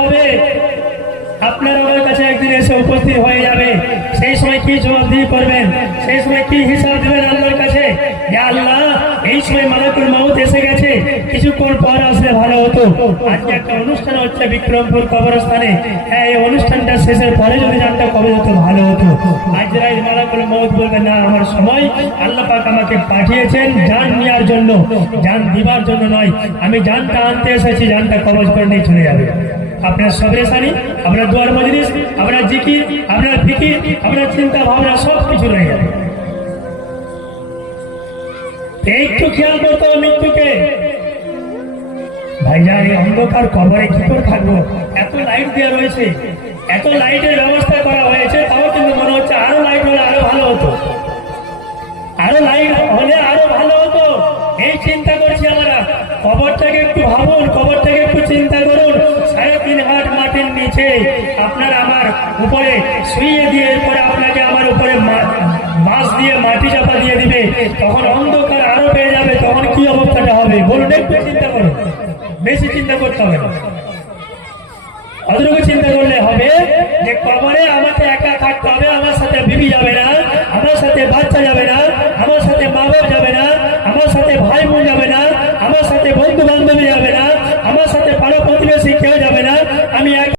হবে, আপনার আমার কাছে একদিন এসে উপস্থিত হয়ে যাবে। সেই সময় কি জবাবদিহি করবেন, সেই সময় কি হিসাব দেবেন আল্লাহর কাছে? আল্লাহ, এই সময় মালাকুল মউত এসে গেছে, কিছুক্ষণ পর আসলে ভালো হতো। আজকে একটা অনুষ্ঠান হচ্ছে বিক্রমপুর কবরস্থানে, হ্যাঁ এই অনুষ্ঠানটা শেষের পরে যদি জানটা কবে হতো ভালো হতো। আজরাইল মালাকুল মউত বলবে না, আমার সময়, আল্লাহ পাক আমাকে পাঠিয়েছেন জান নেওয়ার জন্য, জান দিবার জন্য নয়। আমি জানটা আনতে এসেছি, জানটা কবজ করে নিয়ে চলে যাবে। আপনার সবরেসানি, আপনার দোয়ার মজলিস, আপনার জিকির, আপনার ফিকির, আপনার চিন্তা ভাবনা সব কিছু রয়ে যাবে। একটু খেয়াল করতে হবে মৃত্যুকে। ভাইজান, এই অন্ধকার কবরে কি করে থাকবো? এত লাইট দেওয়া রয়েছে, এত লাইটের ব্যবস্থা করা হয়েছে, তাও কিন্তু মনে হচ্ছে আরো লাইট হলে আরো ভালো হতো, আরো লাইট হলে আরো ভালো হতো। এই চিন্তা করছি আমরা। কবরটাকে একটু ভাবুন, কবরটাকে একটু চিন্তা করুন। 3.5 হাত মাটির নিচে আপনার আমার উপরে শুইয়ে দিয়ে, এরপরে আপনাকে আমার উপরে বাঁশ দিয়ে মাটি চাপা দিয়ে দিবে, তখন অন্ধকার আরো বেড়ে যাবে, তখন কি অবস্থাটা হবে বলুন? একটু চিন্তা করুন, বেশি চিন্তা করতে হবে না, অতটুকু চিন্তা করলে হবে যে কবরে আমাকে একা থাকতে হবে, আমার সাথে বিবি যাবে না, আমার সাথে বাচ্চা যাবে না, আমার সাথে